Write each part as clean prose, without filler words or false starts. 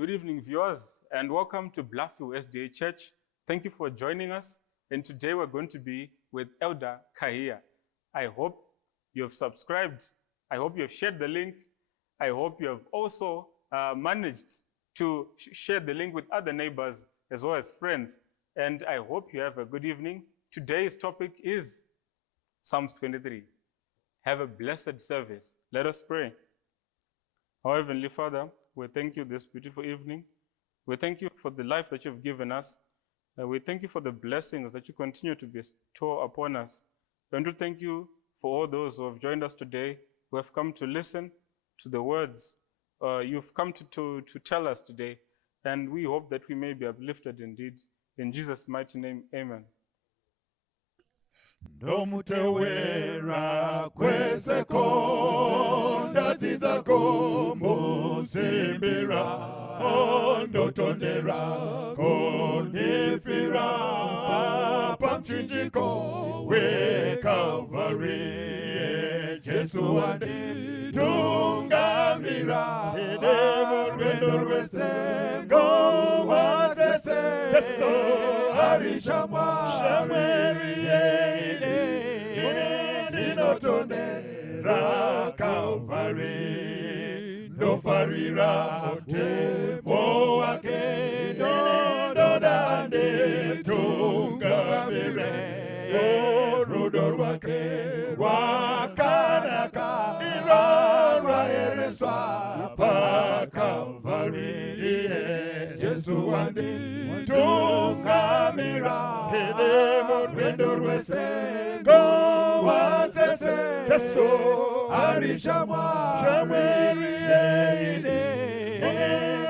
Good evening, viewers, and welcome to Bluffville SDA Church. Thank you for joining us. And today we're going to be with Elder Kahiya. I hope you have subscribed. I hope you have shared the link. I hope you have also managed to share the link with other neighbors as well as friends. And I hope you have a good evening. Today's topic is Psalms 23. Have a blessed service. Let us pray. Our Heavenly Father, we thank you this beautiful evening. We thank you for the life that you've given us. We thank you for the blessings that you continue to bestow upon us. We want to thank you for all those who have joined us today, who have come to listen to the words you've come to tell us today. And we hope that we may be uplifted indeed. In Jesus' mighty name, amen. Nomutewera kwesekonda tizako musimbira ondotondera konifira pamchinjiko we Calvary Jesu wandi tungamira edemo rwendo rwesengo watese Jesu harishama Ndinotondera Calvary ndofarira motemo wake ndodande tungamire orudo rwake rwakanaka irarwa ereswa pa Calvary Jesu wandi tungamira edemo rwendo rwesengo watese Jesu arishama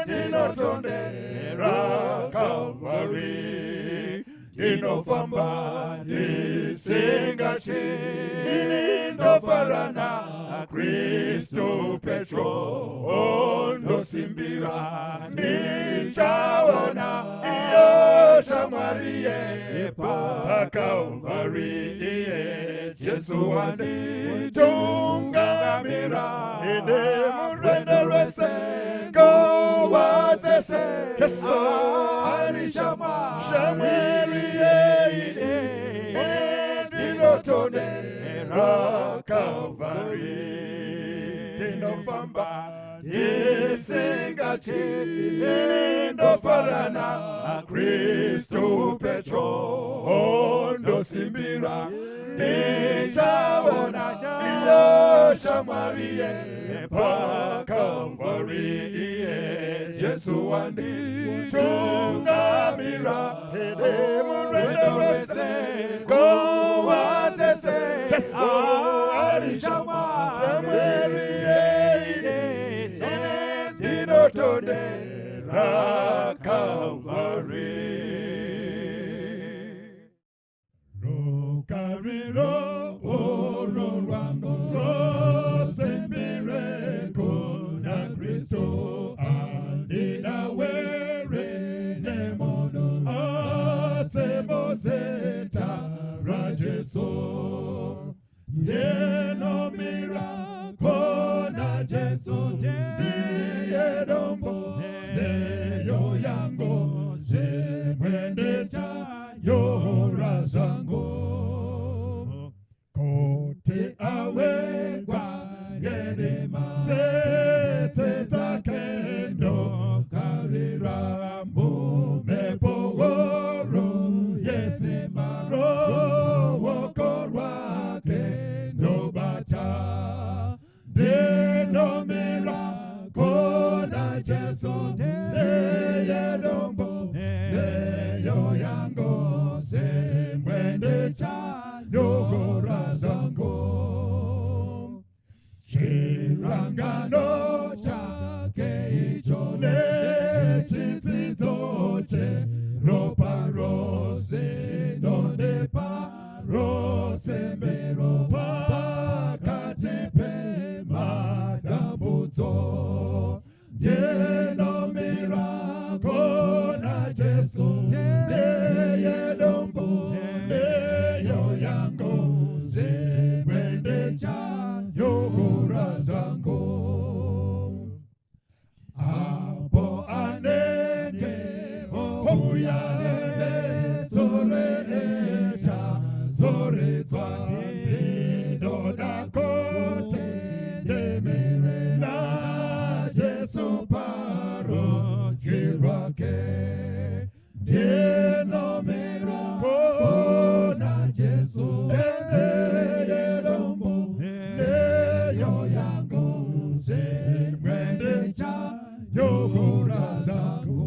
ndinotondera Calvary ndinofamba ndisingachi ndinofarana Kristo Petro ondosimbira ndichaona iyo Samaria pa Calvary Jesu wandi tungamira edemo rwendo rwesengo watese Jesu arishama ndinotondera Calvary ndinofamba ndisingachi ndofarana Kristo Petro ondosimbira ndichaona iyo Samaria pa Calvary Jesu wandi tungamira edemo rwendo rwesengo watese Jesu arishama ndinotondera Calvary Rokariro oro rwango rosembire kuna Kristo andina were nemono asemoseta rajeso denomira kona Jesu ndiye dombo neyo yango zemwendecha yora zango kote awegwa gedema sete takendo karira mumepogoro yesema roho korwa kendo bata denomera kona Jesu neye dombo neyo yango semwende cha yogora zango chirangano chake icho nechitsitsoche ropa rose donde pa rose mbero pakati pe madambudzo Jeno Oyale zore eja zore twande doda kote demere na Jesu paro jirwake deno mera kona Jesu yedombo leyo yangu zemwende cha yohura zangu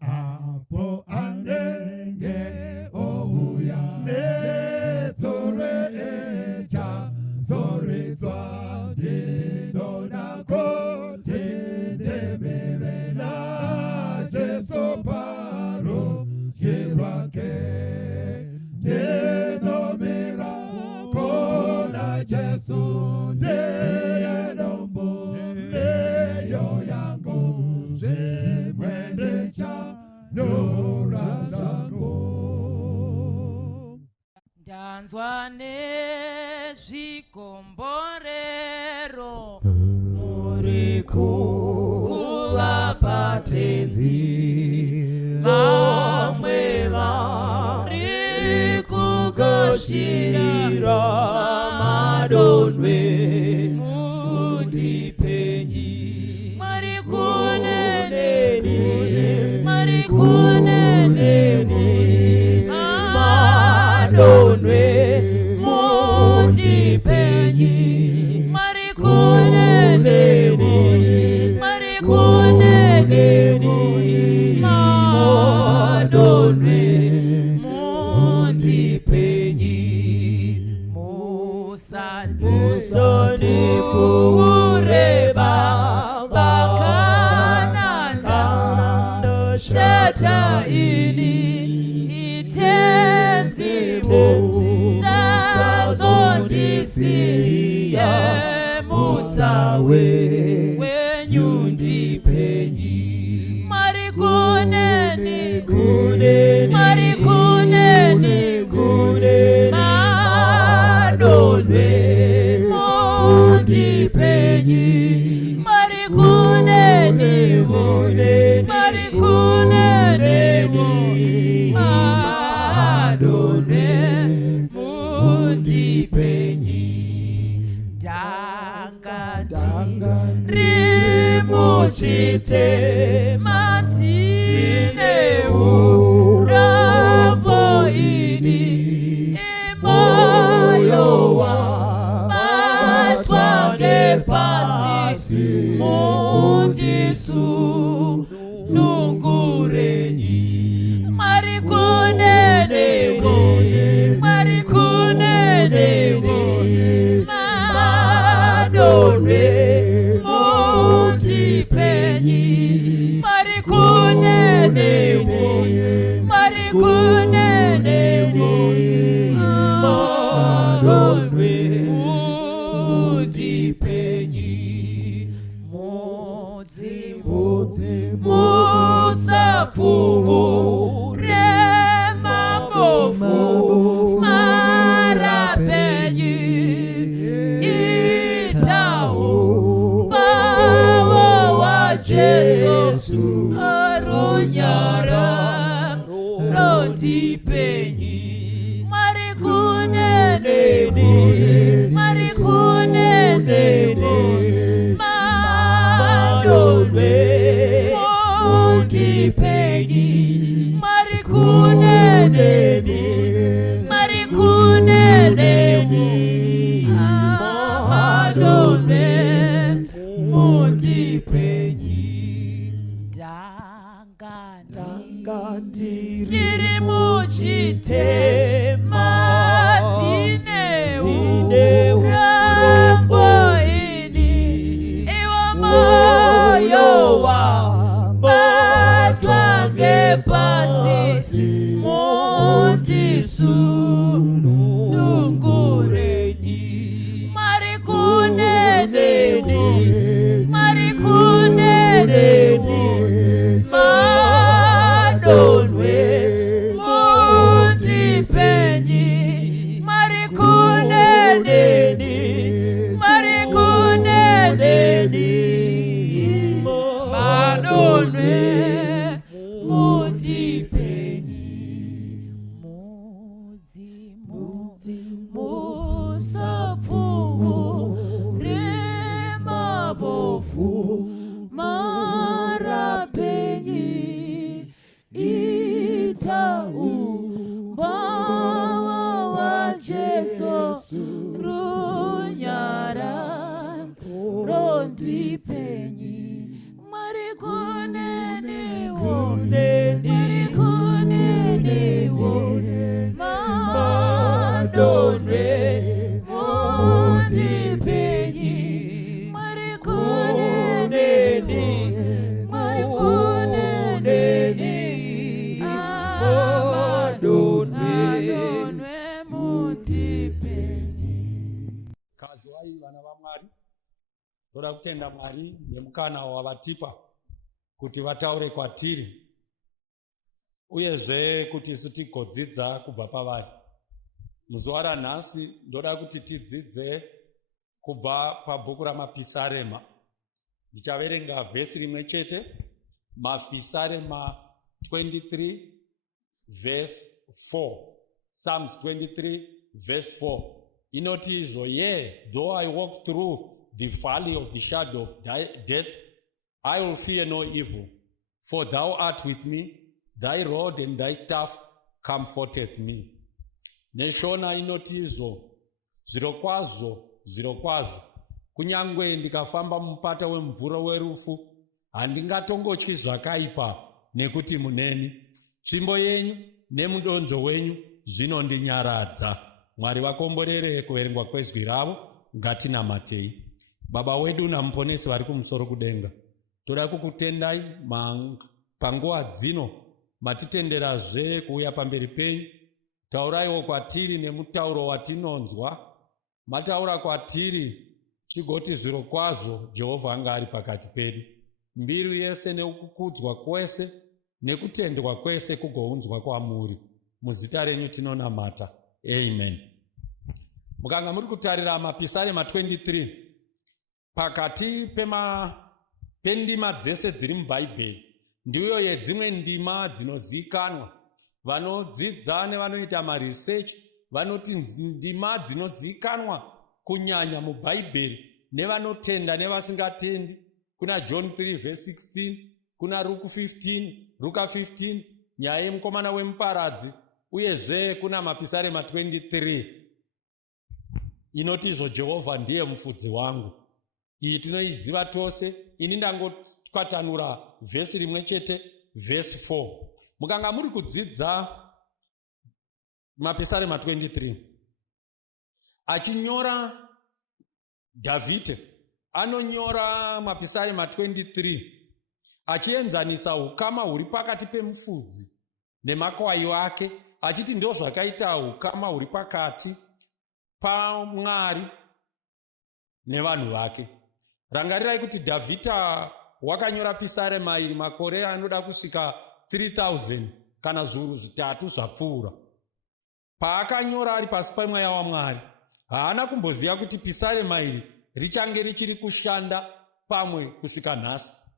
apo anenge ouya nezore eja zore twande dona kote demere na Jesu paro jirwake deno mera kona Jesu denombo leyo yangu zemwende cha nora zangu Danzwa nezvikomborero muriku kuvapatenzi vamwe vari kugoshira madonwe mundipenyi marikuneneni madonwe mundipenyi marikuneneni madonwe mundipenyi musani kureba bakananda shata ini itenzimu sazondisiye mutawe wenyundipenyi marikuneni madonwe mundipenyi marikuneni madonwe mundipenyi dangandi rimuchite matineu rambo ini imoyowa batwange pasi mundisu nungurenyi marikuneni madonwe mundipenyi marikuneni madonwe mundipenyi musafuvu remabofu marapenyi itau bawa wa Jesu arunyara rondipenyi marikuneni madonwe mundipenyi marikuneni madonwe mundipenyi tiri muchitema tineu rambo ini iwa mayowa batwange pasi mundisu nungurenyi marikuneni madonwe mundipenyi marikuneni madonwe mundipenyi musapfuure mabofu marapenyi itaumbawa wa Jesu runyara rondipenyi marikoneniwo madonwe mundipenyi marikoneni madonwe mundipenyi. Kazi wai vana vaMwari, toda kutenda Mwari nemukana wavatipa kuti vataure kwatiri uyezve kuti tigodzidza kubva pavari. Muzuva ranhasi ndoda kuti tidzidze kubva pabhuku raMapisarema. Ndichaverenga vhesi rimwe chete, Mapisarema 23 verse 4. Psalms 23 verse 4. Inoti izvo, yea, though I walk through the valley of the shadow of death, I will fear no evil, for thou art with me, thy rod and thy staff comforteth me. Neshona inoti izvo, zvirokwazvo, kunyangwe ndikafamba mupata wemvura werufu, handingatongotyi zvakaipa, nekuti muneni. Tsvimbo yenyu nemudonzvo wenyu zvinondinyaradza. Mwari vakomborere kuverengwa kwezwi ravo, ngatinamatei. Baba wedu namuponesi vari kumusoro kudenga, toda kukutendai panguva dzino matitenderazve kuuya pamberi penyu. Tauraiwo kwatiri nemutauro watinonzwa. Mataura kwatiri tigoti zvirokwazvo Jehovha anga ari pakati pedu. Mbiru yese nekukudzwa kwese nekutendwa kwese kugounzwa kwamuri. Muzita renyu tinonamata. Amen. Mukanga muri kutarira Mapisarema 23, pakati pendima dzese dziri mubhaibheri ndiyo yedzimwe ndima dzinozikanwa. Vanodzidza nevanoita maresearch vanoti ndima dzinozikanwa kunyanya mubhaibheri nevanotenda nevasingatendi. Kuna John 3 verse 16, kuna Luka 15, nyaya yemukomana wemuparadzi, uyezve kuna Mapisarema 23 inoti izvo, Jehovha ndiye mufudzi wangu. Iyi tinoiziva tose. Ini ndangokwatanura vhesi rimwe chete, verse 4. Mukanga muri kudzidza Mapisarema 23, achinyora Dhavhidhi anonyora Mapisarema 23 achienzanisa ukama huri pakati pemufudzi nemakwai wake, achiti ndo zvakaita ukama huri pakati paMwari nevanhu vake. Rangarirai kuti Dhavhidhi wakanyora Pisarema iri makore anoda kusvika 3000 kana zviuru zvitatu zvapfuura. Paakanyora ari pasi pemweya waMwari, haana kumboziva kuti Pisarema iri richange richiri kushanda pamwe kusvika nhasi.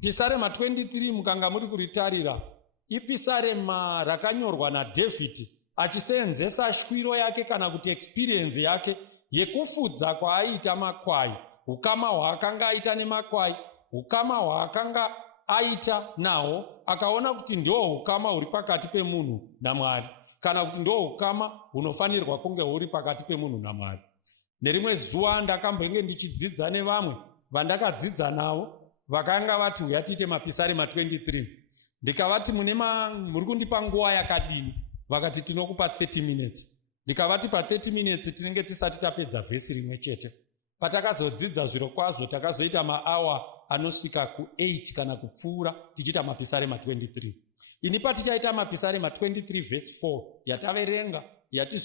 Pisarema 23 mukanga muri kuritarira, ipisarema rakanyorwa naDhavhidhi achiseenzesa shwiro yake kana kuti experience yake yekufudza kwaaiita makwai, ukama hwaakanga aita nemakwai, ukama hwaakanga aita nawo, akaona kuti ndio ukama huri pakati pemunhu naMwari, kana kuti ndio ukama hunofanirwa kunge huri pakati pemunhu naMwari. Nerimwe zuva ndakambenge ndichidzidza nevamwe vandakadzidza navo, vakanga vati uya tiite Mapisarema 23. Ndikavati muri kundipa nguva yakadini? Vakati tinokupa 30 minutes. Ndikavati pa 30 minutes tinenge tisati tapedza vhesi rimwe chete. Patakazodzidza zvirokwazvo takazoita maawa anosvika ku8 kana kupfuura tichiita Mapisarema 23. Ini patichaita Mapisarema 23 verse 4 yataverenga yati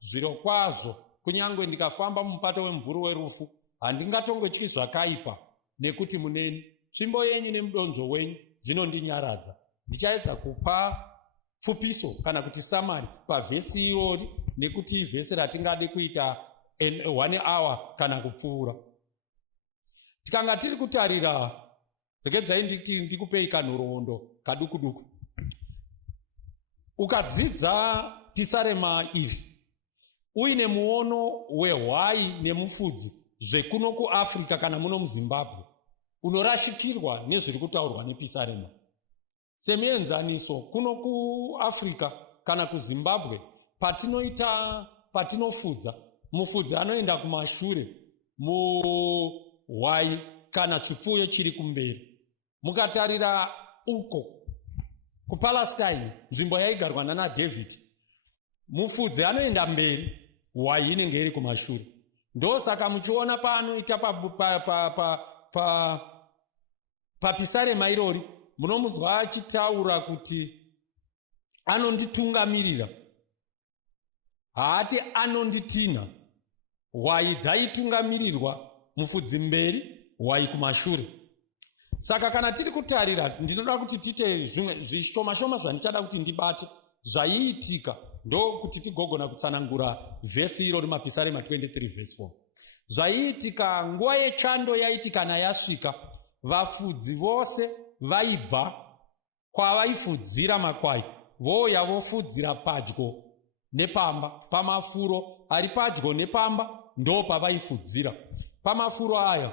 zvirokwazvo kunyangwe ndikafamba mupato wemvuru werufu handingatongotyi zvakaipa, nekuti muneni. Tsvimbo yenyu nemudonzvo wenyu zvinondinyaradza. Ndichaedza kupa pfupiso kana kuti samari pavhesi iyori, nekuti vhesi ratingade kuita 1 hour kana kupfuura. Tikanga tiri kutarira Regedzai ndikupei kanhoroondo kaduku duku. Ukadzidza pisarema iri uine muono wehwai nemufudzi zvekuno kuAfrica kana muno muZimbabwe, unorashikirwa nezviri kutaurwa nepisarema. Semuenzaniso, kuno kuAfrica kana kuZimbabwe patinofudza, mufudzi anoenda kumashure, muhwai kana chipfuyo chiri kumberi. Mukatarira uko kuPalestine, nzvimbo yaigarwa nana David, mufudzi anoenda mberi, hwai inenge iri kumashure. Ndosaka muchiona paanoita papisarema irori, munomuzwa achitaura kuti anonditungamirira, haati anonditinha. Hwai dzaitungamirirwa, mufudzi mberi, hwai kumashure. Saka kana tiri kutarira, ndinoda kuti tiite zvimwe zvishoma-shoma zvandichada kuti ndibate zvaiitika, ndokuti tigogona kutsanangura vhesi iro rimapisarema 23 vhesi 4. Zvaiitika nguva yechando yaiti kana yasvika, vafudzi vose vaibva kwavaifudzira makwai voya vofudzira padyo nepamba. Pamafuro ari padyo nepamba ndo pavaifudzira. Pamafuro aya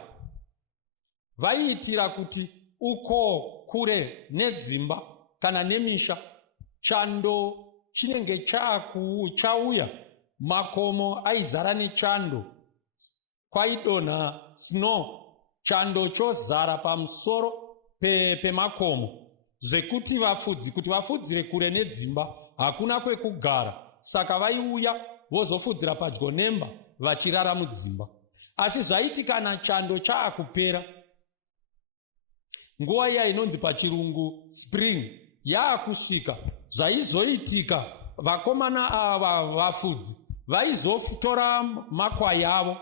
vaiitira kuti uko kure nedzimba kana nemisha, chando chinenge chauya, makomo aizara nechando, kwaidonha snow, chando chozara pamusoro pemakomo, zvekuti vafudzi kuti vafudzire kure nedzimba hakuna kwekugara. Saka vaiuya vozofudzira padyo nemba vachirara mudzimba. Asi zvaiti kana chando chaakupera, nguva iya inonzi pachirungu spring yaakusvika, zvaizoitika vakomana ava vafudzi vaizotora makwai avo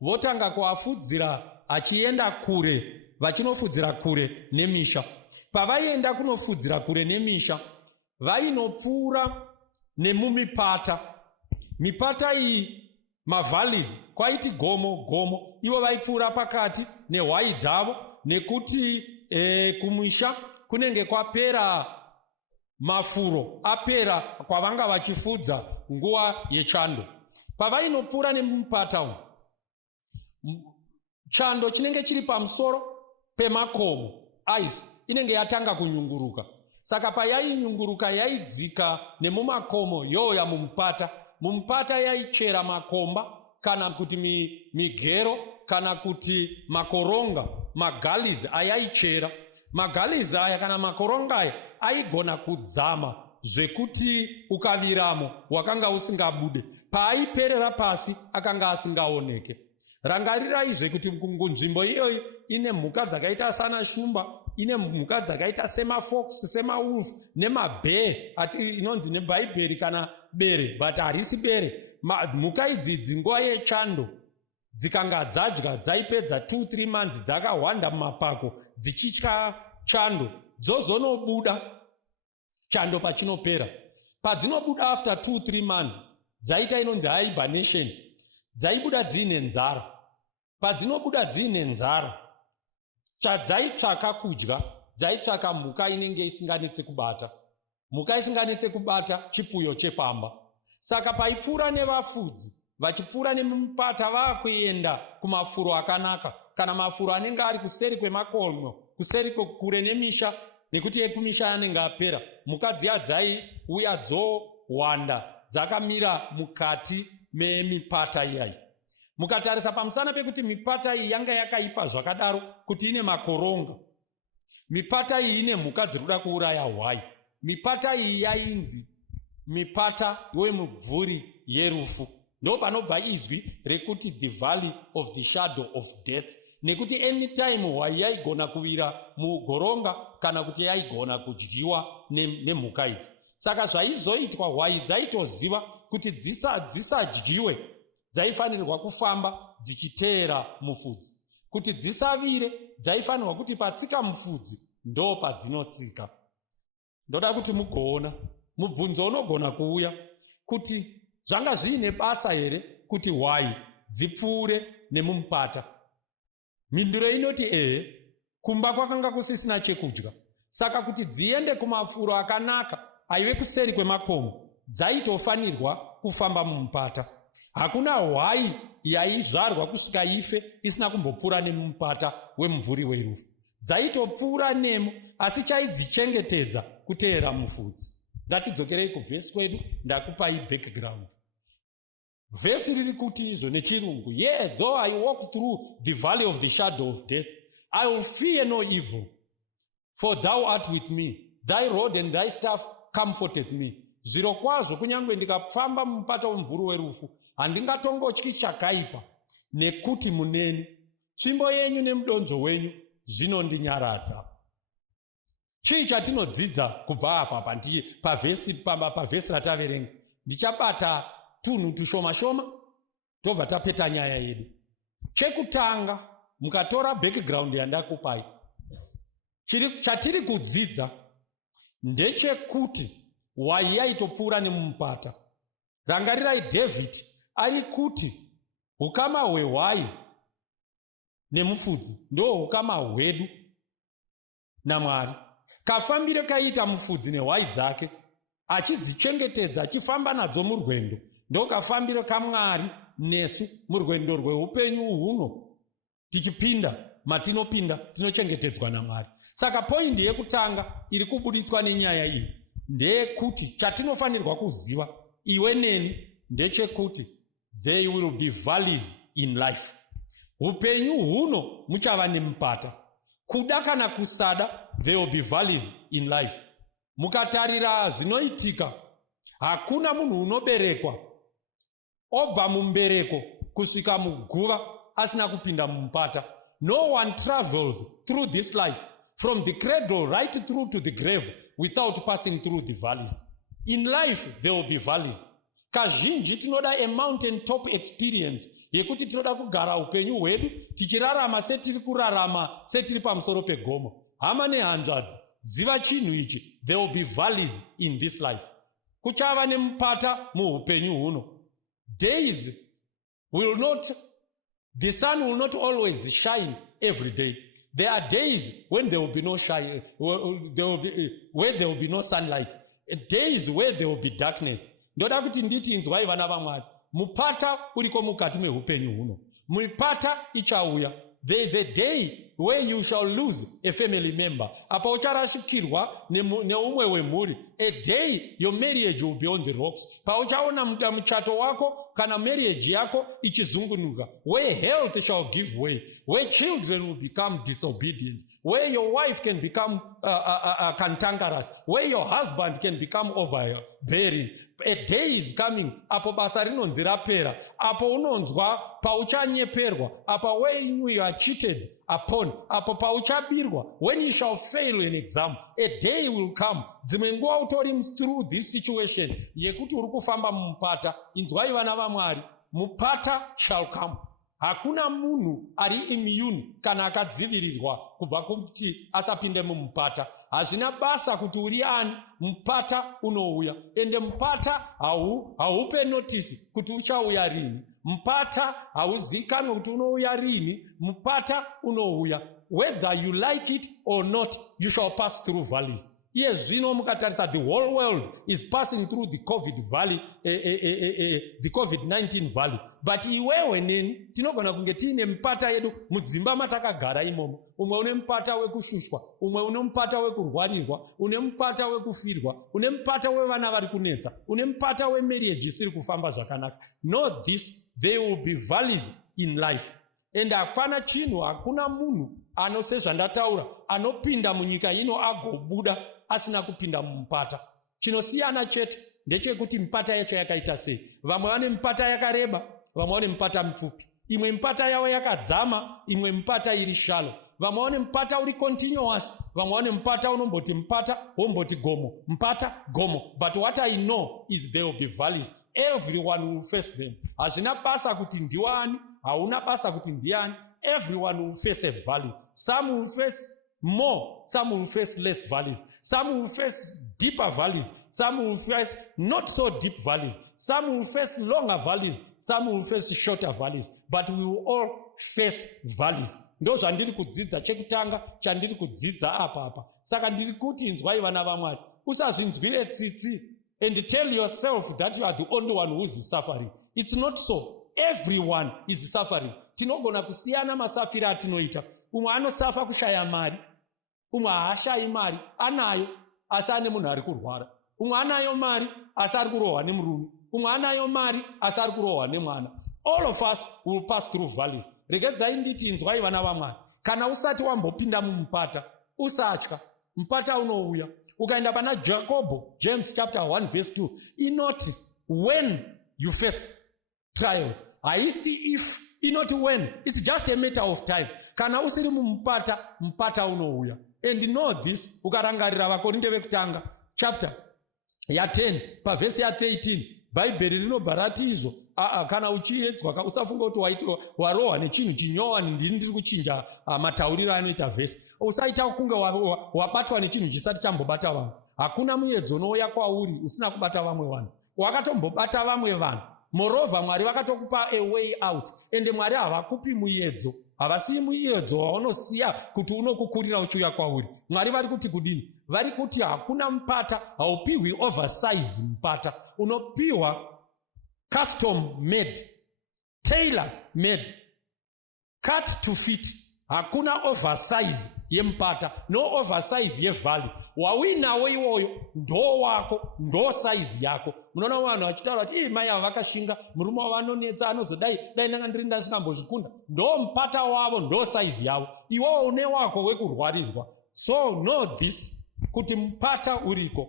votanga kuafudzira achienda kure, vachinofudzira kure nemisha. Pavaienda kunofudzira kure nemisha, vainopfuura nemumipata. Mipata iyi, mavalleys, kwaiti gomo, ivo vaipfuura pakati nehwai dzavo, nekuti kumisha kunenge kwapera mafuro, apera kwavanga vachifudza nguva yechando. Pavainopfuura nemumupata umu, chando chinenge chiri pamusoro pemakomo, ice inenge yatanga kunyunguruka. Saka payainyunguruka yaidzika nemumakomo yoya mumupata. Mumupata yaichera makomba kana kuti migero kana kuti makoronga, magalizi ayaichera. Magalizi aya kana makoronga aya aigona kudzama zvekuti ukaviramo wakanga usingabude. Paaiperera pasi akanga asingaoneke. Rangarirai kuti nzvimbo iyoyi ine mhuka dzakaita sana shumba, ine mhuka dzakaita semafox, semawolf nemabhee, ati inonzi nebhaibheri kana bere, but harisi bere. Mhuka idzi nguva yechando dzikanga dzadya, dzaipedza 2-3 months dzakahwanda mumapako dzichitya chando, dzozonobuda chando pachinopera. Padzinobuda after 2-3 months dzaita inonzi hibernation, dzaibuda dziine nzara. Padzinobuda dziine nzara, chadzaitsvaka kudya, dzaitsvaka mhuka inenge isinganetse kubata. Mhuka isinganetse kubata chipfuyo chepamba. Saka paipfuura nevafudzi vachipfuura nemupata vakuenda kumafuro akanaka, kana mafuro anenge ari kuseri kwemakomo, kuseri kure nemisha, nekuti ekumisha anenge apera. Mhuka dziya dzaiuya dzowanda dzakamira mukati memipata iyayi. Mukatarisa pamusana pekuti mipata iyi yanga yakaipa zvakadaro kuti ine makoronga, mipata iyi ine mhuka dziri kuda kuuraya hwai. Mipata iyi yainzi mipata wemumvuri yerufu. Ndo panobva izwi rekuti the valley of the shadow of death, nekuti anytime hwai yaigona kuvira mugoronga kana kuti yaigona kudyiwa nemhuka idzi. Saka zvaizoitwa, hwai dzaitoziva kuti dzisadyiwe, dzaifanirwa kufamba dzichiteera mufudzi. Kuti dzisavire, dzaifanirwa kuti patsika mufudzi ndo padzinotsika. Ndoda kuti mugoona mubvunzo unogona kuuya kuti zvanga zviine basa here kuti hwai dzipfuure nemumupata. Mhinduro inoti ehe, kumba kwakanga kusisina chekudya. Saka kuti dziende kumafuro akanaka aive kuseri kwemakomo, dzaitofanirwa kufamba mumupata. Hakuna hwai yaizvarwa kusvika ife isina kumbopfuura nemumupata wemumvuri werufu. Dzaitopfuura nemo, asi chaidzichengetedza kuteera mufudzi. Ngatidzokerei kuvhesi kwedu, ndakupai background. Vhesi riri kuti izvo nechirungu, yea, though I walk through the valley of the shadow of death, I will fear no evil, for thou art with me. Thy rod and thy staff comforted me. Zviro kwazvo kunyange ndikafamba mumupata wemumvuri werufu, handingatongotyi chakaipa, nekuti muneni. Tsvimbo yenyu nemudonzvo wenyu zvinondinyaradza. Chii chatinodzidza kubva apa pavhesi rataverenga? Ndichabata tunhu tushoma-shoma, tobva tapeta nyaya yedu. Chekutanga, mukatora background yandakupai, chatiri kudzidza ndechekuti hwai yaitopfuura nemumupata. Rangarirai David ari kuti ukama hwehwai nemufudzi ndo ukama hwedu naMwari. Kafambiro kaita mufudzi nehwai dzake, achidzichengetedza achifamba nadzo murwendo, ndo kafambiro kaMwari nesu murwendo rweupenyu huno. Tichipinda matinopinda tinochengetedzwa naMwari. Saka poindi yekutanga iri kubuditswa nenyaya iyi ndeyekuti chatinofanirwa kuziva iwe neni ndechekuti there will be valleys in life. Upenyu huno muchava nemupata. Kuda kana kusada, there will be valleys in life. Mukatarira zvinoitika, hakuna munhu unoberekwa obva mumbereko kusvika muguva asina kupinda mumupata. No one travels through this life from the cradle right through to the grave without passing through the valleys. In life there will be valleys. Kazhinji tinoda a mountain top experience yekuti tinoda kugara upenyu hwedu tichirarama setiri kurarama setiri pamusoro pegomo. Hama nehanzvadzi, ziva chinhu ichi, there will be valleys in this life. Kuchava nemupata muupenyu huno. Days will not, the sun will not always shine every day. There are days when there will be no shine, where there will be no sunlight. Days where there will be darkness. Ndoda kuti nditi inzwai vana vaMwari, mupata uriko mukati meupenyu huno. Mupata ichauya. There is a day where you shall lose a family member. Apa ucharashikirwa neumwe wemhuri. A day your marriage will be on the rocks. Pa uchaona mchato wako kana marriage yako ichizungunuka. Where health shall give way. Where children will become disobedient. Where your wife can become cantankerous. Where your husband can become overbearing. A day is coming, apo basa rinonzi rapera, apo unonzwa pauchanyeperwa, apo when you are cheated upon, apo pauchabirwa, when you shall fail an exam, a day will come. Dzimwe nguva utori through this situation yekuti uri kufamba mumupata, inzwai vana vaMwari, mupata shall come. Hakuna munhu ari immune kana akadzivirirwa kubva kuti asapinde mumupata. Hazvina basa kuti uri ani, mupata unouya. Ende mupata haupe notice kuti uchauya rini. Mupata hauzikanwe kuti unouya rini. Mupata unouya. Whether you like it or not, you shall pass through valleys. Yes, zvino mukatarisa, the whole world is passing through the COVID valley, the COVID-19 valley. But iwewe neni, tinogona kunge tiine mupata yedu mudzimba matakagara imomo. Umwe une mupata wekushushwa, umwe une mupata wekurwarirwa, une mupata wekufirwa, une mupata wevana vari kunetsa, une mupata wemarriage isiri kufamba zvakanaka. Know this, there will be valleys in life. And hapana chinhu, hakuna munhu anosezvandataura anopinda munyika ino agobuda asina kupinda mumupata. Chinosiyana chete ndechekuti mipata yacho yakaita sei. Vamwe vane mipata yakareba, vamwe vane mipata mipfupi. Imwe mipata yavo yakadzama, imwe mipata iri shallow. Vamwe vane mipata uri continuous, vamwe vane mipata unomboti mupata womboti gomo, mupata gomo. But what I know is there will be valleys. Everyone will face them. Hazvina basa kuti ndiwani, hauna basa kuti ndiani. Everyone will face a valley. Some will face more, some will face less valleys. Some will face deeper valleys. Some will face not so deep valleys. Some will face longer valleys. Some will face shorter valleys. But we will all face valleys. ndozvandiri kudzidza. Chekutanga chandiri kudzidza apa. Saka ndiri kuti inzwai vana vaMwari, usazvinzwire tsitsi and tell yourself that you are the only one who is suffering. It's not so. Everyone is suffering. Tinogona kusiyana masafiro atinoita. Umwe anosafa kushaya mari, umwe haashayi mari, anayo asi ane munhu ari kurwara. Umwe anayo mari asi ari kurohwa nemurume, umwe anayo mari asi ari kurohwa nemwana. All of us will pass through valleys. Regedzai nditi inzwai vana vaMwari, kana usati wambopinda mumupata usatya, mupata unouya. Ukaenda pana Jacobo, James chapter 1 verse 2, inoti when you face trials, haisi if, inoti when, it's just a matter of time. Kana usiri mumupata, mupata unouya. And know this, ukarangarira vaKorinde vekutanga chapter ya 10 pavhesi ya 13, Bhaibheri rinobva rati izvo, kana uchiedzwa usafunga kuti warohwa nechinhu chinyowani. Ndini ndiri kuchinja matauriro anoita vhesi. Usaita kunge wabatwa nechinhu chisati chambobata vanhu. Hakuna muedzo unouya kwauri usina kubata vamwe vanhu. Wakatombobata vamwe vanhu. Moreover, Mwari vakatokupa a way out. Ende Mwari havakupi muedzo, havasiyi muedzo waunosiya kuti unokukurira uchiuya kwauri. Mwari vari kuti kudini? Vari kuti hakuna mupata, haupiwi oversize mupata. Unopiwa custom made, tailor made, cut to fit. Hakuna oversize yemupata, no oversize yevhali. Wawinawo iwoyo ndo wako, ndo size yako. Munoona vanhu vachitaura kuti mai ava vakashinga, murume wavanonetsa anozodai ndanga ndiri ndasingambozvikunda. Ndo mupata wavo, ndo size yavo. Iwowo une wako wekurwarirwa. So know this, kuti mupata uriko.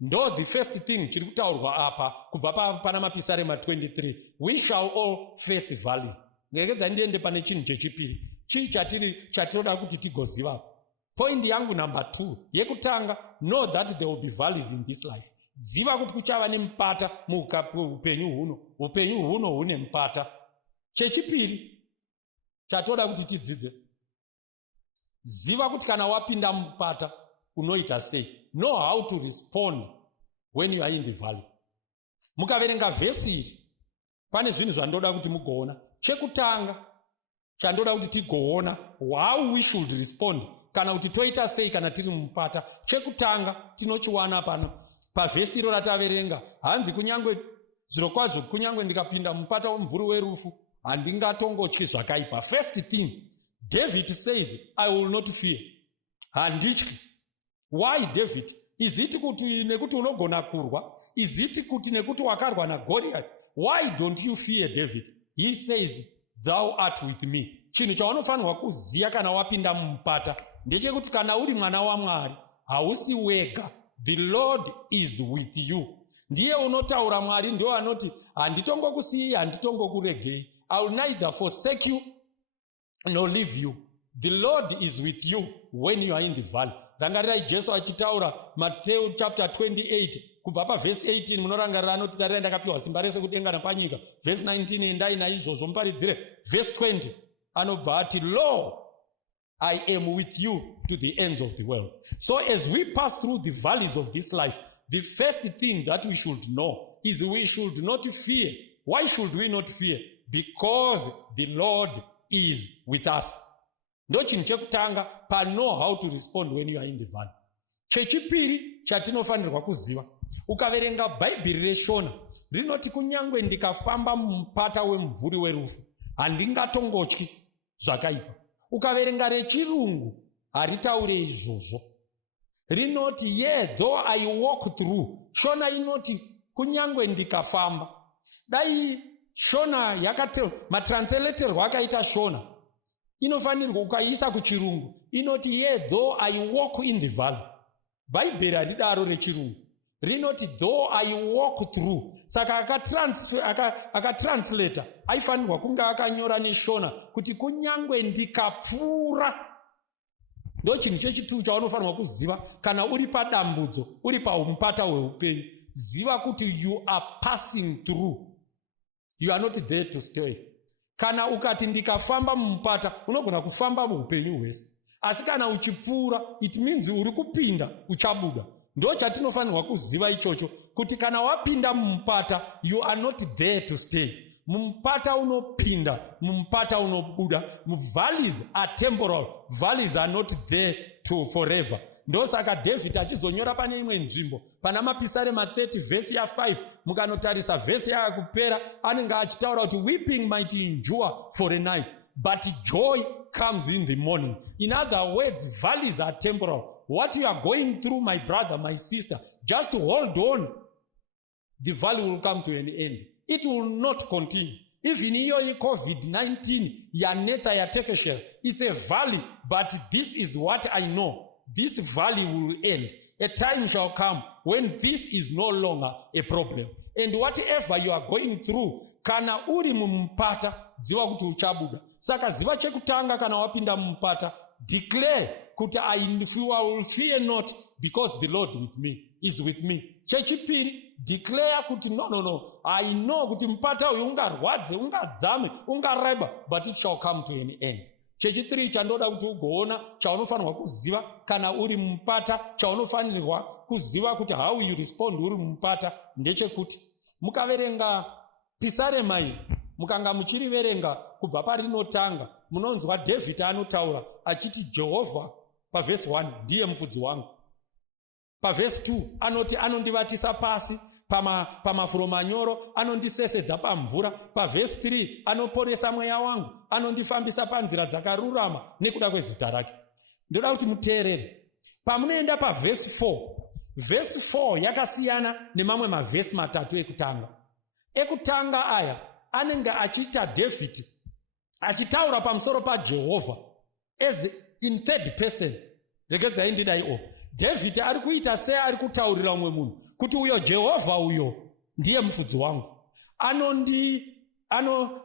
Ndo the first thing chiri kutaurwa apa kubva pana Mapisarema 23. We shall all face valleys. Ngerekedzai ndiende pane chinhu chechipiri. Chii chatinoda kuti tigoziva. Point yangu number 2 yekutanga, know that there will be valleys in this life. Ziva kuti kuchava nemupata muupenyu huno. Upenyu huno hune mupata. Chechipiri chatoda kuti tidzidze, ziva kuti kana wapinda mupata unoita sei. Know how to respond when you are in the valley. Mukaverenga vhesi iri, pane zvinhu zvandoda kuti mugoona. Chekutanga chandoda kuti tigoona how we should respond kana kuti toita sei kana tiri mupata. Chekutanga tinochiwana pano pavhesi iro rataverenga. Hanzi kunyangwe zvirokwazvo, kunyangwe ndikapinda mupata womumvuri werufu handingatongotyi zvakaipa. First thing, David says, I will not fear. Handityi. Why David? Is it kuti nekuti unogona kurwa? Is it kuti nekuti wakarwa naGoliath? Why don't you fear David? He says, thou art with me. Chinhu chaunofanirwa kuziya kana wapinda mumupata ndechekuti kana uri mwana waMwari hausi wega. The Lord is with you. Ndiye unotaura Mwari, ndio anoti handitongokusiyi, handitongokuregei. I will neither forsake you nor leave you. The Lord is with you when you are in the valley. Rangarirai Jesu achitaura Matthew chapter 28 kubva pavhesi 18. Munorangarira anoti tarira ndakapiwa simba rese kudenga napanyika. Vhesi 19, endai naizvozvo muparidzire. Vhesi 20 anobva ati, lo, I am with you to the ends of the world. So as we pass through the valleys of this life, the first thing that we should know is we should not fear. Why should we not fear? Because the Lord is with us. Ndo chinhu chekutanga pa know how to respond when you are in the valley. Chechipiri chatinofanirwa kuziva, ukaverenga Bhaibheri reshona rinoti kunyangwe ndikafamba mumupata wemumvuri werufu handingatongotyi zvakaipa. Ukaverenga rechirungu haritaure izvozvo, rinoti yea though I walk through. Shona inoti kunyangwe ndikafamba. Dai shona matranslatorwa akaita shona, inofanirwa ukaisa kuchirungu inoti yea though I walk in the valley. Bhaibheri haridaro rechirungu, rinoti though I walk through. Saka akatranslata aifanirwa kunge akanyora neshona kuti kunyangwe ndikapfuura. Ndo chinhu chechitu chaunofanirwa kuziva kana uri padambudzo, uri pamupata weupenyu. Ziva kuti you are passing through, you are not there to stay. Kana ukati ndikafamba mumupata, unogona kufamba muupenyu hwese, asi kana uchipfuura it means uri kupinda uchabuda. Ndo chatinofanirwa kuziva ichocho, kuti kana wapinda mumupata you are not there to stay. mumupata unopinda, mumupata unobuda. Valleys are temporal, valleys are not there forever. Ndosaka David achizonyora pane imwe nzvimbo pana mapisare 30 vhesi ya5 mukanotarisa vhesi yakupera anenge achitaura kuti weeping might endure for a night but joy comes in the morning. In other words, valleys are temporal. What you are going through, my brother, my sister, just hold on. The valley will come to an end. It will not continue. Even your COVID-19 yaneta yatekeshe, it's a valley, but this is what I know. This valley will end. A time shall come when this is no longer a problem. And whatever you are going through, kana uri mumpata, ziwa kuti uchabuda. Saka ziwa chekutanga kana wapinda mumpata, declare kuti I will fear not because the Lord with me is with me. Chechipiri, declare kuti no. I know kuti mpata uyu ungarwadze, ungadzame, ungareba, but it shall come to an end. Chechitiri chandoda kuti ugoona chaunofanirwa kuziva kana uri mupata, chaunofanirwa kuziva kuti how you respond uri mupata ndechekuti mukaverenga pisarema iyi mukanga muchiriverenga kubva parinotanga munonzwa David anotaura achiti Jehovha pavhesi 1 ndiye mufudzi wangu. Pavhesi 2 anoti anondivatisa pasi pamafuro manyoro, anondisesedza pamvura. Pavhesi 3 anoporesa mweya wangu, anondifambisa panzira dzakarurama nekuda kwezita rake. Ndoda kuti muteerere pamunoenda pavhesi 4. Vhesi 4 yakasiyana nemamwe mavhesi matatu ekutanga. Ekutanga aya anenge achiita David achitaura pamusoro paJehovha as in third person. Regedzai ndidai David ari kuita sei ari kutaurira umwe munhu kuti uyo Jehovha uyo ndiye mufudzi wangu,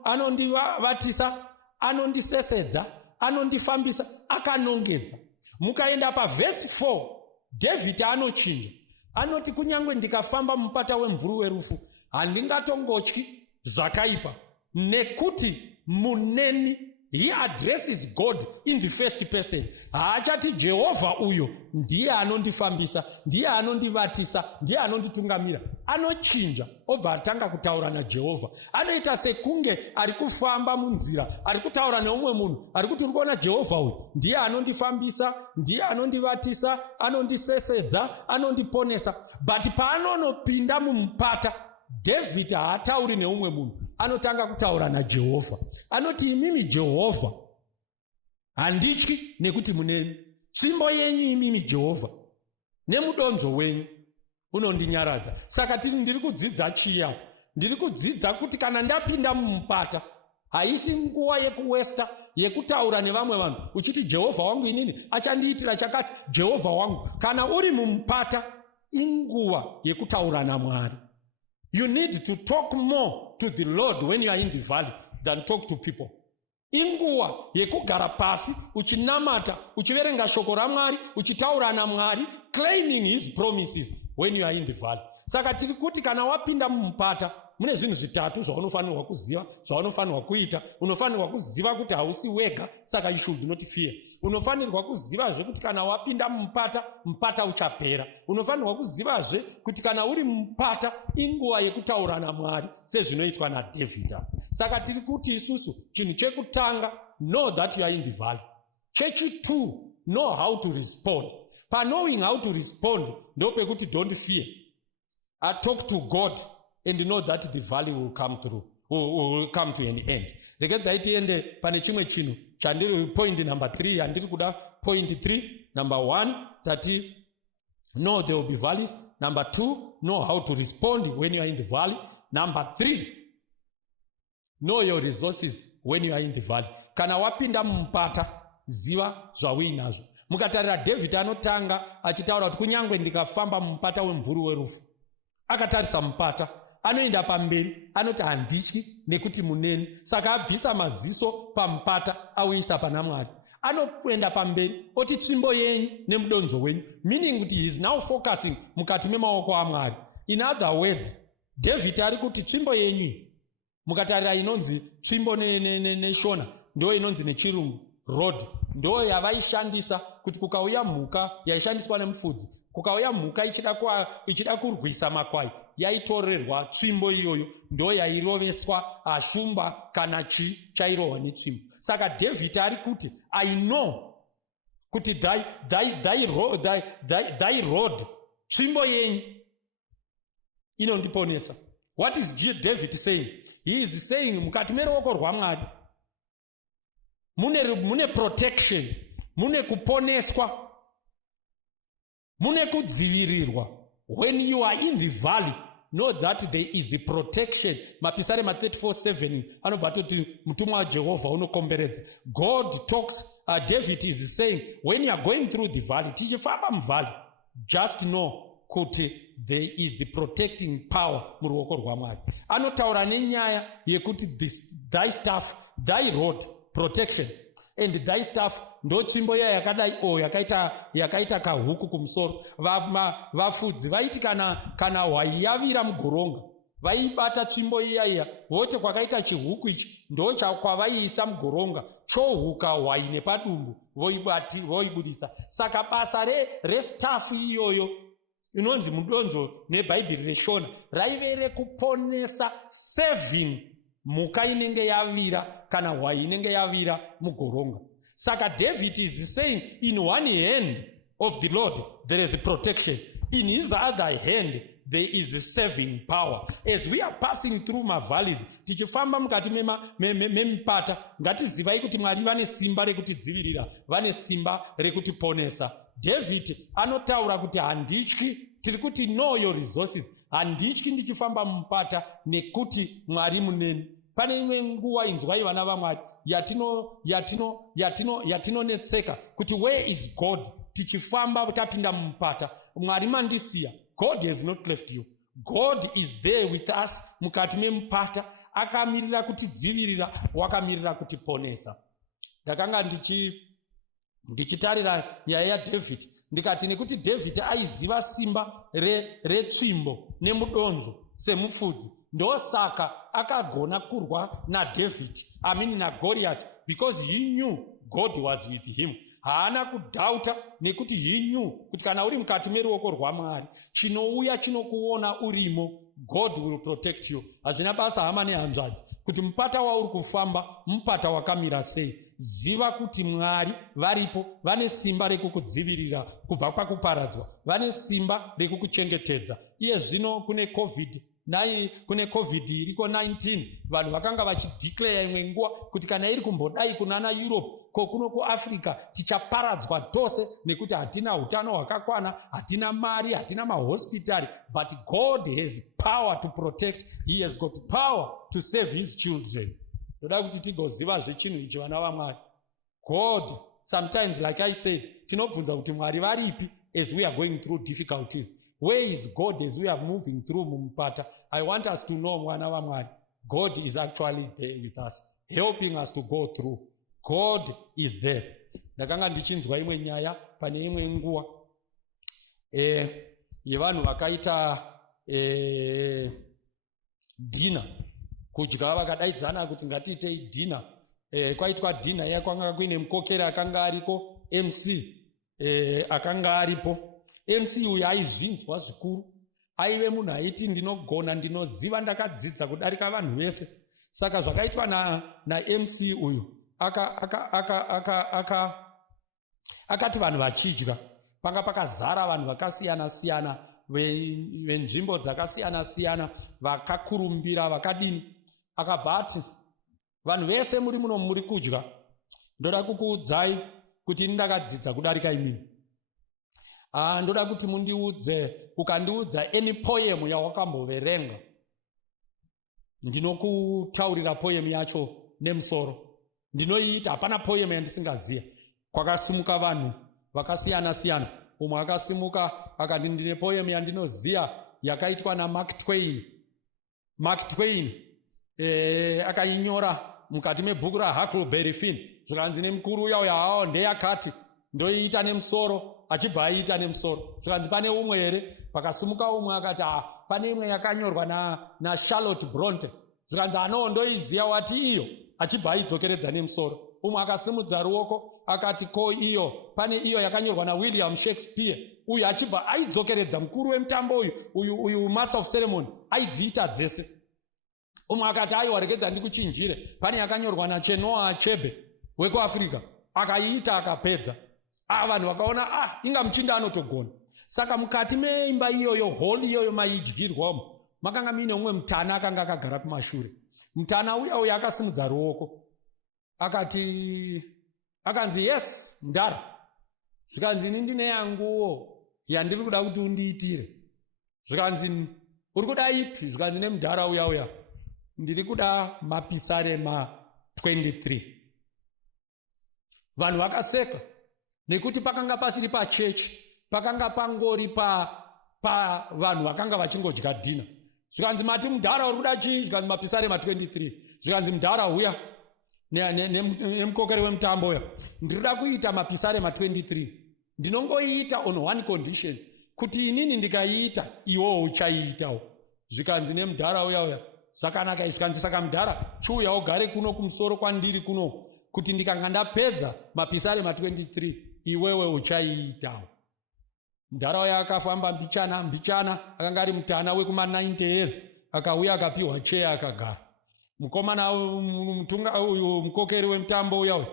anondivatisa, anondisesedza, anondifambisa, akanongedza. Mukaenda pavhesi 4 David anochinja, anoti kunyangwe ndikafamba mupata wemvuru werufu handingatongotyi zvakaipa, nekuti muneni. He addresses God in the first person. Haachati Jehovha uyo ndiye anondifambisa, ndiye anondivatisa, ndiye anonditungamira. Anochinja obva atanga kutaura naJehovha. Anoita sekunge ari kufamba munzira, ari kutaura neumwe munhu, ari kuti uri kuona Jehovha uyu ndiye anondifambisa, ndiye anondivatisa, anondisesedza, anondiponesa. But paanonopinda mumupata, David haatauri neumwe munhu, anotanga kutaura naJehovha. Anoti imimi Jehovha handityi nekuti muneni. Tsvimbo yenyu imimi Jehovha nemudonzo wenyu unondinyaradza. Saka tiri ndiri kudzidza chiya, ndiri kudzidza kuti kana ndapinda mumupata haisi nguva yekuwesta yekutaura nevamwe vanhu uchiti Jehovha wangu inini achandiitira chakati. Jehovha wangu kana uri mumupata inguva yekutaura naMwari. You need to talk more to the Lord when you are in the valley than talk to people. Inguva yekugara pasi uchinamata, uchiverenga shoko raMwari, uchitaura naMwari, claiming his promises when you are in the valley. Saka tiri kuti kana wapinda mumupata mune zvinhu zvitatu zvaunofanirwa kuziva, zvaunofanirwa kuita. Unofanirwa kuziva kuti hausi wega, saka you should not fear. Unofanirwa kuzivazve kuti kana wapinda mumupata, mupata uchapera. Unofanirwa kuzivazve kuti kana uri mumupata inguva yekutaura naMwari sezvinoitwa naDavid. Saka tiri kuti isusu chinhu chekutanga, know that you are in the valley. Chechi2, know how to respond. Pa knowing how to respond ndopekuti don't fear. I talk to God and know that the valley will come through, will come to an end. Regedzai tiende pane chimwe chinhu chandiri point number 3 handiri kuda point 3. Number 1 tati know there will be valleys. Number 2 know how to respond when you are in the valley. Number 3 know your resources when you are in the valley. Kana wapinda mumupata ziva zvauinazvo. Mukatarira David anotanga achitaura kuti kunyangwe ndikafamba mumupata wemvuru werufu, akatarisa mupata, anoenda pamberi, anoti handityi nekuti muneni. Saka abvisa maziso pamupata auisa pana Mwari. Anoenda pamberi oti tsvimbo yenyu nemudonzo wenyu, meaning kuti he is now focusing mukati memaoko aMwari. In other words, David ari kuti tsvimbo yenyu, mukatarira inonzi tsvimbo neshona, ndo inonzi nechirungu road, ndo yavaishandisa kuti kukauya mhuka yaishandiswa nemufudzi, kukauya mhuka ichida kurwisa makwai, yaitorerwa tsvimbo iyoyo, ndo yairoveswa ashumba kana chairohwa netsvimbo. Saka David ari kuti, I know kuti thy rod, tsvimbo yenyu inondiponesa. What is David saying? He is saying, mukati meruoko rwaMwari mune protection, mune kuponeswa, mune kudzivirirwa. When you are in the valley, know that there is a protection. Mapisarema 34:7 anobva kuti mutumwa waJehovha unokomberedza. God talks, David is saying, when you are going through the valley, tichifamba muvalley, just know kuti there is a protecting power muruoko rwaMwari. Anotaura nenyaya yekuti thy staff, thy rod, protection, and thy staff ndo tsvimbo iya yakadai yakaita kahuku kumusoro. Vafudzi vaiti kana hwai yavira mugoronga, vaibata tsvimbo iya vote kwakaita chihuku ichi ndo kwavaiisa mugoronga, chohuka hwai nepadumbu voibudisa. Saka basa restafu iyoyo inonzi mudonzo nebhaibheri reshona raive rekuponesa, saving mhuka inenge yavira kana hwai inenge yavira mugoronga. Saka David is saying, in one hand of the Lord there is protection, in his other hand there is a saving power. As we are passing through my valleys, tichifamba mukati memipata, ngatizivai kuti Mwari vane simba rekutidzivirira, vane simba rekutiponesa. David anotaura kuti handityi, tiri kuti know your resources, handityi ndichifamba mupata nekuti Mwari muneni. Pane imwe nguva inzwai vana vaMwari yatinonetseka kuti where is God, tichifamba tapinda mupata, Mwari mandisiya. God has not left you. God is there with us mukati memupata, akamirira kutidzivirira, wakamirira kutiponesa. Ndakanga ndichitarira nyaya yaDavid, ndikati nekuti David aiziva simba retsvimbo nemudonzo semufudzi, ndosaka akagona kurwa naDavid, naGoliath, because he knew God was with him. Haana kudhauta nekuti he knew kuti kana uri mukati meruoko rwaMwari, chinouya chinokuona urimo, God will protect you. Hazvina basa hama nehanzvadzi kuti mupata wauri kufamba mupata wakamira sei. Ziva kuti Mwari varipo, vane simba rekukudzivirira kubva pakuparadzwa, vane simba rekukuchengetedza. Iye zvino kune COVID iriko 19, vanhu vakanga vachideclare imwe nguva kuti kana iri kumbodai kunana Europe, kokuno kuAfrica tichaparadzwa tose nekuti hatina utano hwakakwana, hatina mari, hatina mahospitari. But God has power to protect. He has got power to save his children. Ndoda kuti tigoziva zvechinhu ichi vana vaMwari. God, sometimes like I said, tinobvunza kuti Mwari varipi as we are going through difficulties. Where is God as we are moving through mumupata? I want us to know, mwana vaMwari, God is actually there with us, helping us to go through. God is there. Ndakanga ndichinzwa imwe nyaya pane imwe nguva yevanhu vakaita dinner, kudya vakadaidzana kuti ngatiitei dinner. Kwaitwa dinner iya kwanga kuine mukokeri akanga ariko, MC akanga aripo. MC uyu aizvinzwa zvikuru, aive munhu aiti ndinogona, ndinoziva, ndakadzidza kudarika vanhu vese. Saka zvakaitwa na MC uyu akati vanhu vachidya panga pakazara vanhu vakasiyana siyana venzvimbo dzakasiyana siyana, vakakurumbira, vakadini. Akabva ati, vanhu vese muri muno muri kudya, ndoda kukuudzai kuti ndakadzidza kudarika imini. Ndoda kuti mundiudze, ukandiudza any poem yawakamboverenga, ndinokutaurira poem yacho nemusoro. Ndinoiita, hapana poem yandisingaziya. Kwakasimuka vanhu vakasiyana siyana. Umwe akasimuka akati ndine poem yandinoziya yakaitwa naMark Twain. Mark Twain akainyora mukati mebhuku raHuckleberry Finn. Zvikanzi nemukuru uya uya hawo ndeyakati, ndoiita nemusoro, achibva aiita nemusoro. Zvikanzi pane umwe here, pakasimuka umwe akati pane imwe yakanyorwa na Charlotte Bronte. Zvikanzi ndoiziya wati iyo, achibva aidzokeredza nemusoro. Umwe akasimudza ruoko akati ko iyo pane iyo yakanyorwa naWilliam Shakespeare, uyu achibva aidzokeredza mukuru wemutambo uyu master of ceremony aidziita dzese. Umwe akati aiwa regedza ndikuchinjire, pane yakanyorwa naChenoa Achebe wekuAfrica, akaiita akapedza. Vanhu vakaona inga muchinda anotogona. Saka mukati meimba iyoyo, hall iyoyo maidyirwamo, makanga mine umwe mutana akanga akagara kumashure. Mutana uya akasimudza ruoko akanzi yes Ndara, zvikanzi Ndine yanguwo yandiri kuda kuti undiitire. Zvikanzi uri kuda ipi? Zvikanzi neMudhara uya ndiri kuda mapisarema 23. Vanhu vakaseka nekuti pakanga pasiri pachechi, pakanga pangori pa vanhu vakanga vachingodya dhina. Zvikanzi mati Mudhara uri kuda chii? Zvikanzi mapisarema 23. Zvikanzi Mudhara uya nemukokeri wemutambo uya, ndinoda kuita mapisarema 23. Ndinongoiita on one condition, kuti inini ndikaiita iwowo uchaiitawo. Zvikanzi neMudhara uya zvakanaka. Zvikanzi saka Mudhara chiuya ugare kuno kumusoro kwandiri kuno, kuti ndikanga ndapedza mapisarema 23 iwewe uchaiitawo. Mudhara uya akafamba mbichana, akanga ari mutana wekuma 90 years, akauya akapiwa cheya akagara. Mukomana uyu mukokeri wemutambo uya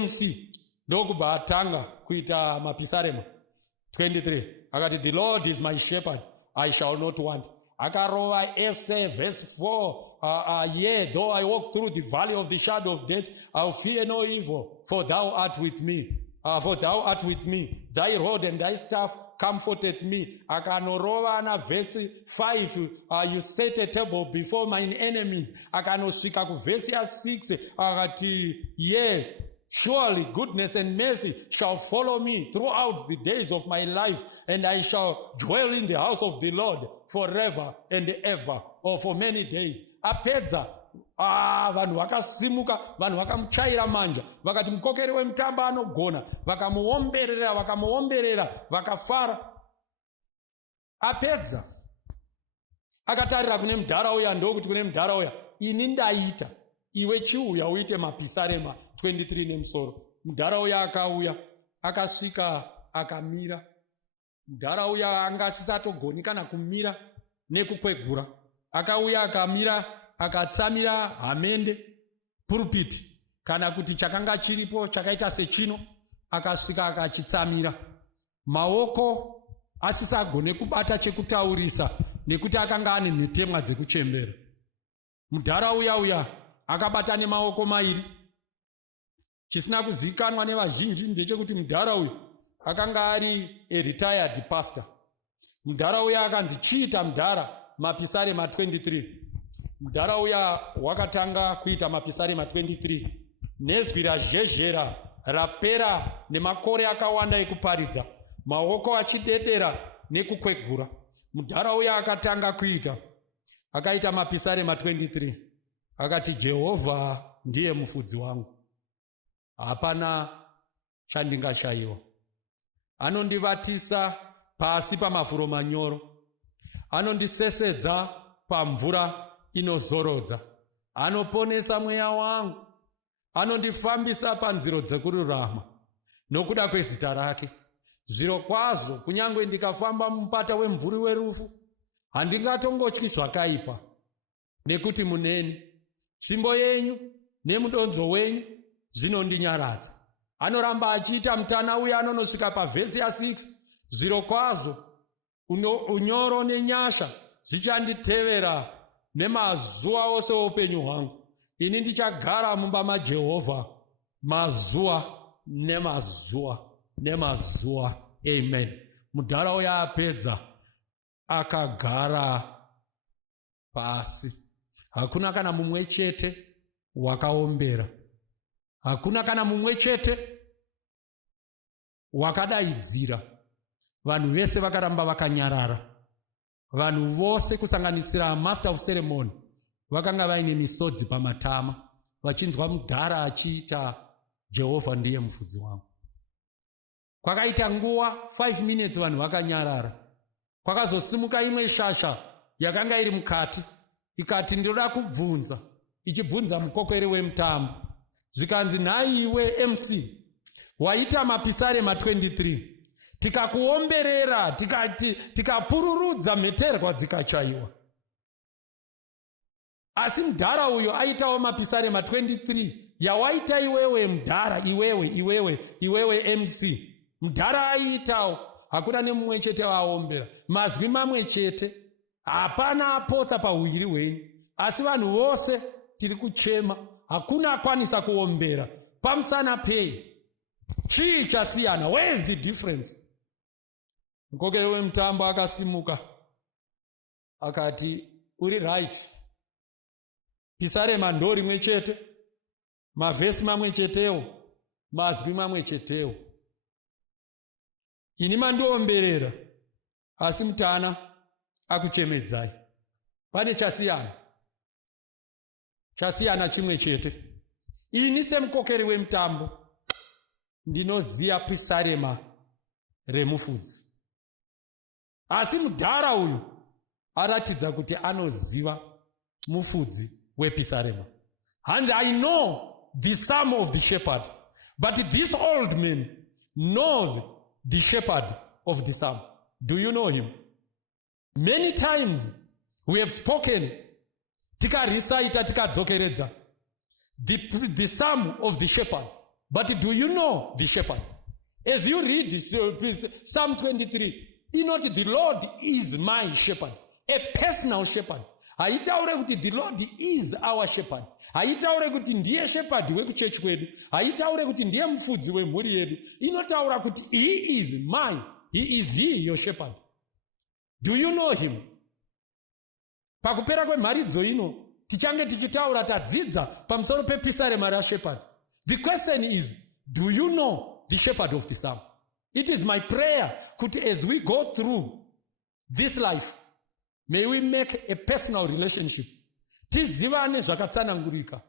MC ndokubva atanga kuita mapisarema 23. Akati the Lord is my shepherd, I shall not want. Akarova Essay verse 4, yea, though I walk through the valley of the shadow of death, I'll fear no evil, for thou art with me. Thy rod and thy staff comforted me. Akanorova na verse 5, you set a table before mine enemies. Akanosvika ku verse 6, akati yea, surely goodness and mercy shall follow me throughout the days of my life, and I shall dwell in the house of the Lord forever and ever, or for many days. Apedza vanhu vakasimuka, vanhu vakamuchaira manja, vakati mukokeri wemutambo anogona, vakamuomberera, vakafara. Apedza akatarira kune Mudhara uya, ndokuti kune Mudhara uya, ini ndaita, iwe chiuya uite mapisarema 23 nemusoro. Mudhara uya akauya, akasvika akamira. Mudhara uya anga asisatogoni kana kumira nekukwegura. Akauya akamira, akatsamira hamende, pulpiti kana kuti chakanga chiripo chakaita sechino, akasvika akachitsamira. Maoko asisagone kubata chekutaurisa nekuti akanga ane nhetemwa dzekuchembera. Mudhara uya akabata nemaoko mairi. Chisina kuzikanwa nevazhinji ndechekuti Mudhara uyu akanga ari retired pastor. Mudhara uya akanzi chiita Mudhara mapisarema 23. Mudhara uya wakatanga kuita mapisarema 23 nezwi razhezhera rapera nemakore akawanda ekuparidza, maoko achidedera nekukwegura. Mudhara uya akatanga kuita, akaita mapisarema 23. Akati Jehovha ndiye mufudzi wangu, hapana chandingashayiwa. Anondivatisa pasi pamafuro manyoro, anondisesedza pamvura inozorodza, anoponesa mweya wangu, anondifambisa panziro dzekururama nokuda kwezita rake. Zvirokwazvo kunyange ndikafamba mumupata wemvuri werufu, handingatongotyi zvakaipa, nekuti muneni tsvimbo yenyu nemudonzo wenyu zvinondinyaradza. Anoramba achiita mutana uya anonosvika pavhesi 6, zvirokwazvo unyoro nenyasha zvichanditevera nemazuva ose oupenyu hwangu. Ini ndichagara mumba maJehovha mazuva nemazuva. Amen. Mudhara uya apedza akagara pasi. Hakuna kana mumwe chete wakaombera, hakuna kana mumwe chete wakadaidzira. Vanhu vese vakaramba vakanyarara. Vanhu vose kusanganisira master of ceremony vakanga vaine misodzi pamatama, vachinzwa Mudhara achiita Jehovha ndiye mufudzi wangu. Kwakaita nguva 5 minutes vanhu vakanyarara. Kwakazosimuka imwe shasha yakanga iri mukati, ikati ndinoda kubvunza, ichibvunza mukokeri wemutambo. zvikanzi nhai iwe MC waita mapisarema 23, tikakuomberera tikapururudza mheterwa dzikachaiwa. Asi mudhara uyo aitawo mapisarema 23 yawaita iwewe mudhara, iwewe MC. Mudhara aiitawo, hakuna nemumwe chete waombera, mazwi mamwe chete, hapana apotsa pahwiri hwenyu. Asi vanhu vose tiri kuchema, hakuna akwanisa kuombera. Pamusana pei chii chasiyana? Where is the difference? Mukokeri wemutambo akasimuka akati, uri right, pisarema ndo rimwe chete, mavhesi mamwe chetewo, mazwi mamwe chetewo. Ini mandiomberera, asi mutana akuchemedzai. Pane chasiyana? Chasiyana chimwe chete. Ini semukokeri wemutambo ndinoziya pisarema remufudzi. Asi mudhara uyu aratidza kuti anoziva mufudzi wepisarema. And I know the psalm of the shepherd, but this old man knows the shepherd of the psalm. Do you know him? Many times we have spoken, tikarecita, tikadzokeredza the psalm of the shepherd. But do you know the shepherd? As you read Psalm 23, you know the Lord is my shepherd, a personal shepherd. Haitaure kuti the Lord is our shepherd. Haitaure kuti ndiye shepherd wekuchechi kwedu. Haitaure kuti ndiye mufudzi wemhuri yedu. Inotaura kuti he is your shepherd. Do you know him? Pakupera kwemharidzo ino tichange tichitaura tadzidza pamusoro pepisarema rashepherd. The question is, do you know the shepherd of the psalm? It is my prayer that as we go through this life, may we make a personal relationship. Tizivane zvakatsanangurika.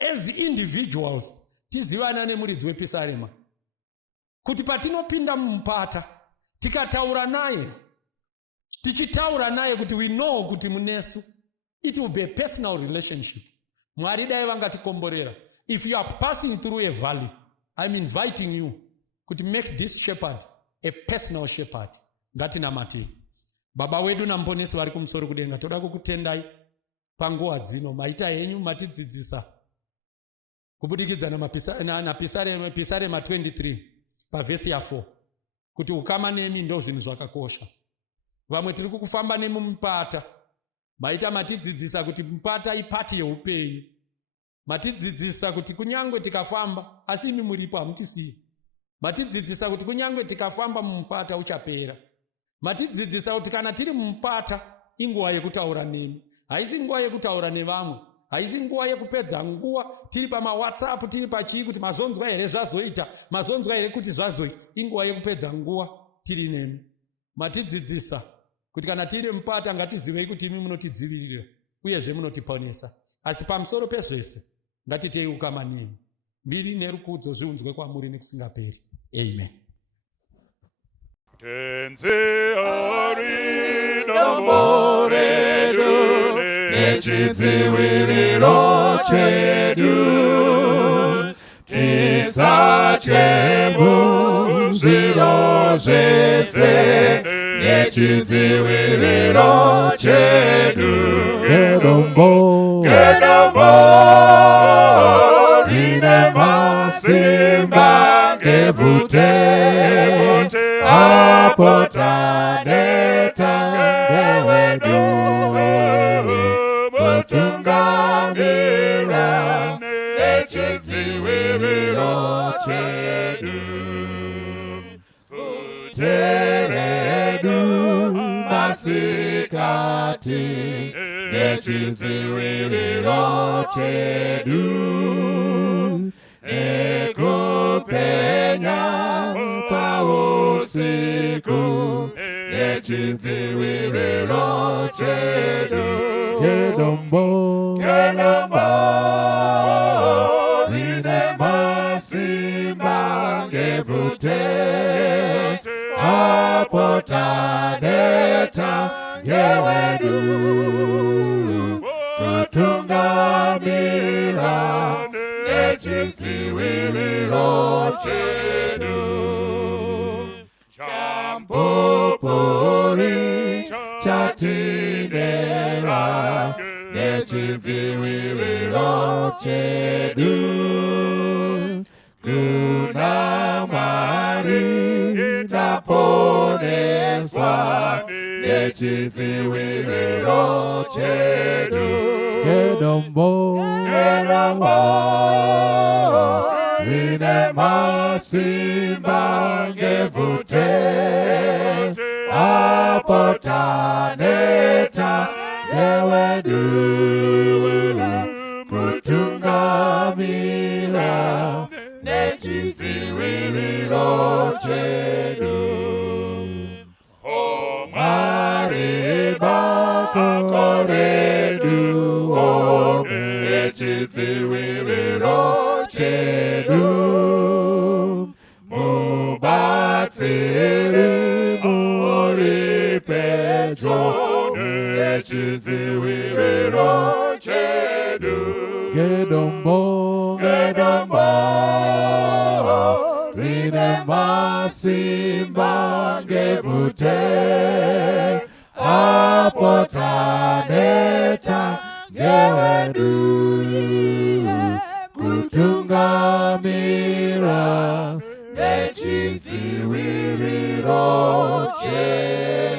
As individuals, tizivane nemuridzi wepisarema. Kuti patinopinda mumupata, tikataura naye, tichitaura naye kuti we know kuti munesu, it will be a personal relationship. Mwari dai vangatikomborera. If you are passing through a valley, I'm inviting you to make this shepherd a personal shepherd. Ngatinamati. Baba wedu na mponesi vari kumusoro kudenga, toda kukutendai panguva dzino, maita henyu matidzidzisa kubudikidza na pisarema 23 pavhesi ya 4 kuti ukama nemi ndo zvinhu zvakakosha. Vamwe tiri kufamba nemumupata, maita matidzidzisa kuti mupata ipati yeupenyu. Matidzidzisa kuti kunyangwe tikafamba asi imi muripo hamutisiyi. Matidzidzisa kuti kunyangwe tikafamba mumupata uchapera. Matidzidzisa kuti kana tiri mumupata inguva yekutaura nemi, haisi nguva yekutaura nevamwe, haisi nguva yekupedza nguva tiri pamaWhatsApp, tiri pachii kuti mazonzwa here zvazoita, mazonzwa here kuti zvazoita. Inguva yekupedza nguva tiri nemi. Matidzidzisa kuti kana tiri mupata ngatizivei kuti imi munotidzivirira uyezve munotiponesa. Asi pamusoro pezvese ngatitei ukama nemi. Mbiri nerukudzo zviunzwe kwamuri nekusingaperi. Amen. Tenze ari dombo redu nechidziviriro chedu, tisache muzviro zvese nechidziviriro chedu. Gedombo rine masimba ngevute, apotaneta ngewedu, kutungamira nechidziviriro chedu. Teredu masikati nechidziviriro chedu, nekupenya pausiku nechidziviriro chedu. Gedombo rine masimba ngevute, apotaneta ngewedu, kutungamira nechidziviriro chedu. Champupuri chatinera nechidziviriro chedu. Kuna Mwari taponeswa nechidziviriro chedu. Gedombo, gedombo, rine masimba ngevute, apotaneta ngewedu, kutungamira nechidziviriro chedu. Omariba koredu, nechidziviriro chedu. Mubatsiri muri pedyo, nechidziviriro chedu. Gedombo, gedombo, rine masimba ngevute, apotaneta ngewedu, kutungamira nechidziviriro chedu.